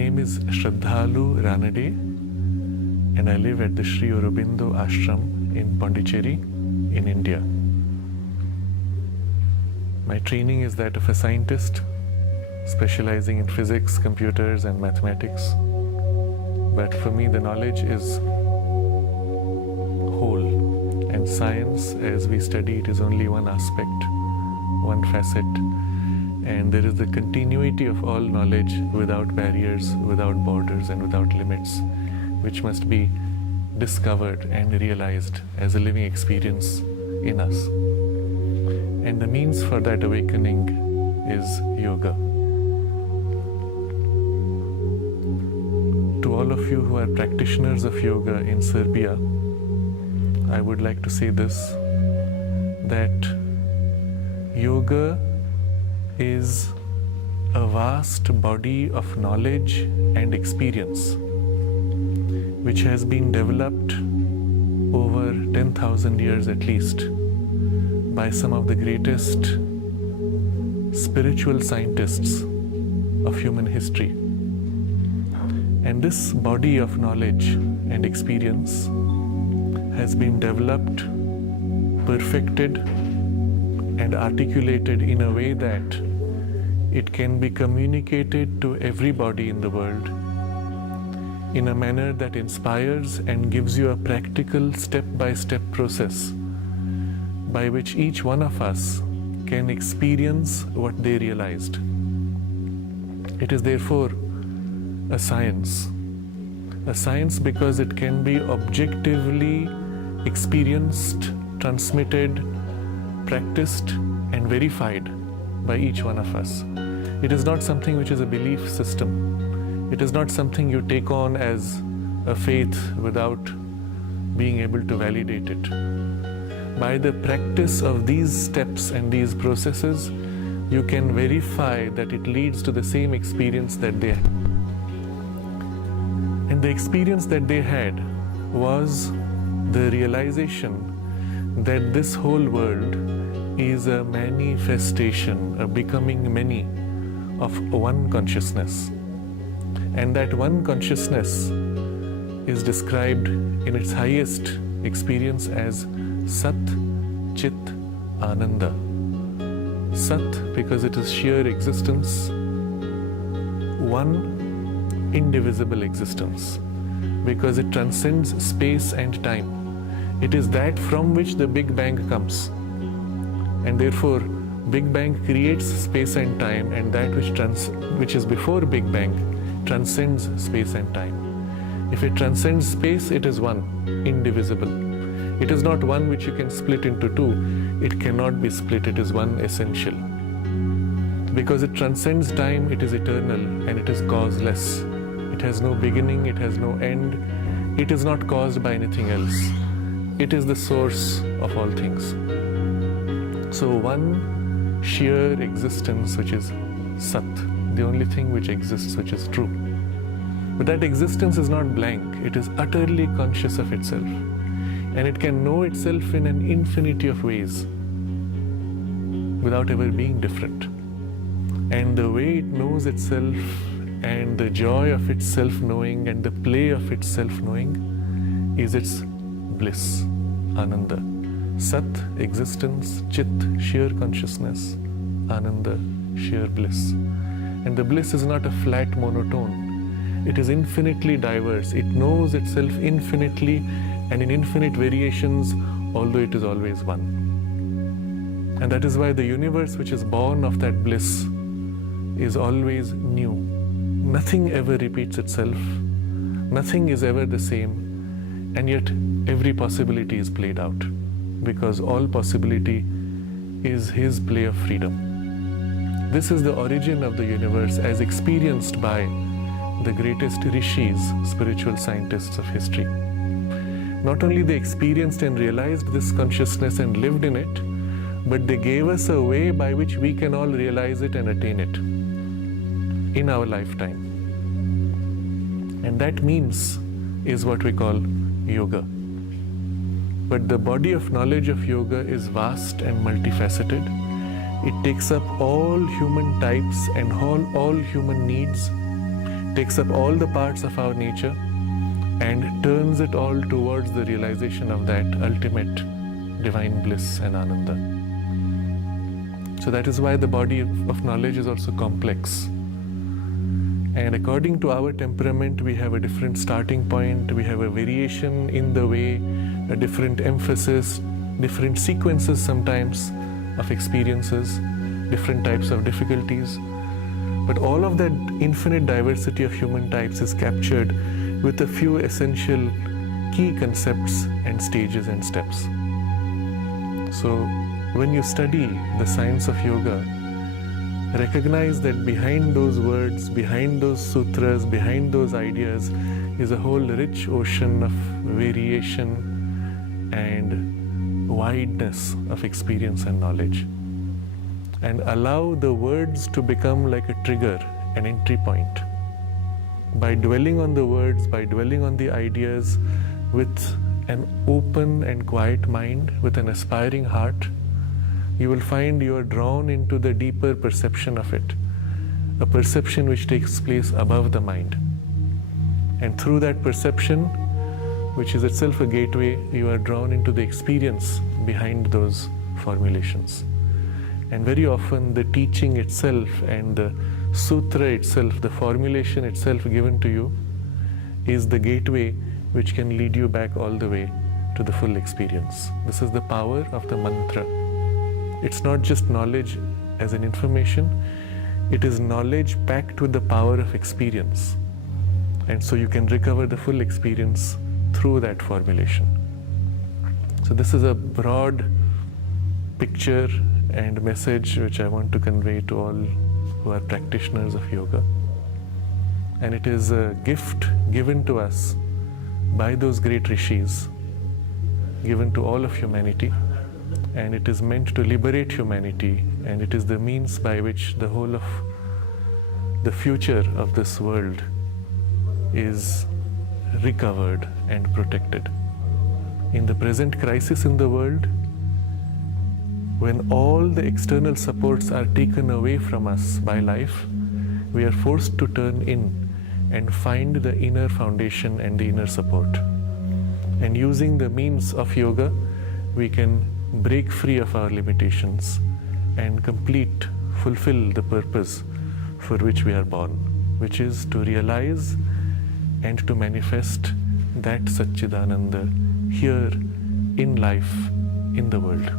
name is Sraddhalu Ranade, and I live at the Aurobindo ashram in Pondicherry, in India. My training is that of a scientist, specializing in physics, computers, and mathematics. But for me, the knowledge is whole, and science, as we study it, is only one aspect, one facet. And there is the continuity of all knowledge without barriers, without borders, and without limits, which must be discovered and realized as a living experience in us. And the means for that awakening is yoga. To all of you who are practitioners of yoga in Serbia, I would like to say this, that yoga is a vast body of knowledge and experience which has been developed over 10,000 years at least by some of the greatest spiritual scientists of human history. And this body of knowledge and experience has been developed, perfected, and articulated in a way that it can be communicated to everybody in the world in a manner that inspires and gives you a practical step-by-step process by which each one of us can experience what they realized. It is therefore a science because it can be objectively experienced, transmitted, practiced, and verified by each one of us. It is not something which is a belief system. It is not something you take on as a faith without being able to validate it. By the practice of these steps and these processes, you can verify that it leads to the same experience that they had. And the experience that they had was the realization that this whole world is a manifestation, a becoming many of one consciousness. And that one consciousness is described in its highest experience as Sat Chit Ananda. Sat because it is sheer existence, one indivisible existence, because it transcends space and time. It is that from which the Big Bang comes. And therefore, Big Bang creates space and time, and that which is before Big Bang transcends space and time. If it transcends space, it is one, indivisible. It is not one which you can split into two. It cannot be split. It is one essential. Because it transcends time, it is eternal, and it is causeless. It has no beginning, it has no end. It is not caused by anything else. It is the source of all things. So one sheer existence which is Sat, the only thing which exists which is true. But that existence is not blank, it is utterly conscious of itself. And it can know itself in an infinity of ways without ever being different. And the way it knows itself and the joy of its self-knowing and the play of its self-knowing is its bliss, Ananda. Sat, existence, Chit, sheer consciousness, Ananda, sheer bliss. And the bliss is not a flat monotone. It is infinitely diverse. It knows itself infinitely and in infinite variations, although it is always one. And that is why the universe which is born of that bliss is always new. Nothing ever repeats itself. Nothing is ever the same. And yet every possibility is played out, because all possibility is His play of freedom. This is the origin of the universe as experienced by the greatest rishis, spiritual scientists of history. Not only they experienced and realized this consciousness and lived in it, but they gave us a way by which we can all realize it and attain it in our lifetime. And that means is what we call yoga. But the body of knowledge of yoga is vast and multifaceted. It takes up all human types and all human needs, takes up all the parts of our nature and turns it all towards the realization of that ultimate divine bliss and ananda. So that is why the body of knowledge is also complex. And according to our temperament, we have a different starting point, we have a variation in the way, a different emphasis, different sequences sometimes of experiences, different types of difficulties. But all of that infinite diversity of human types is captured with a few essential key concepts and stages and steps. So when you study the science of yoga, recognize that behind those words, behind those sutras, behind those ideas is a whole rich ocean of variation and wideness of experience and knowledge. And allow the words to become like a trigger, an entry point. By dwelling on the words, by dwelling on the ideas with an open and quiet mind, with an aspiring heart, you will find you are drawn into the deeper perception of it, a perception which takes place above the mind. And through that perception, which is itself a gateway, you are drawn into the experience behind those formulations. And very often the teaching itself and the sutra itself, the formulation itself given to you, is the gateway which can lead you back all the way to the full experience. This is the power of the mantra. It's not just knowledge as an information, it is knowledge packed with the power of experience. And so you can recover the full experience through that formulation. So this is a broad picture and message which I want to convey to all who are practitioners of yoga. And it is a gift given to us by those great rishis, given to all of humanity. And it is meant to liberate humanity, and it is the means by which the whole of the future of this world is recovered and protected. In the present crisis in the world, when all the external supports are taken away from us by life, we are forced to turn in and find the inner foundation and the inner support. And using the means of yoga, we can break free of our limitations and fulfill the purpose for which we are born, which is to realize and to manifest that Satchidananda here in life, in the world.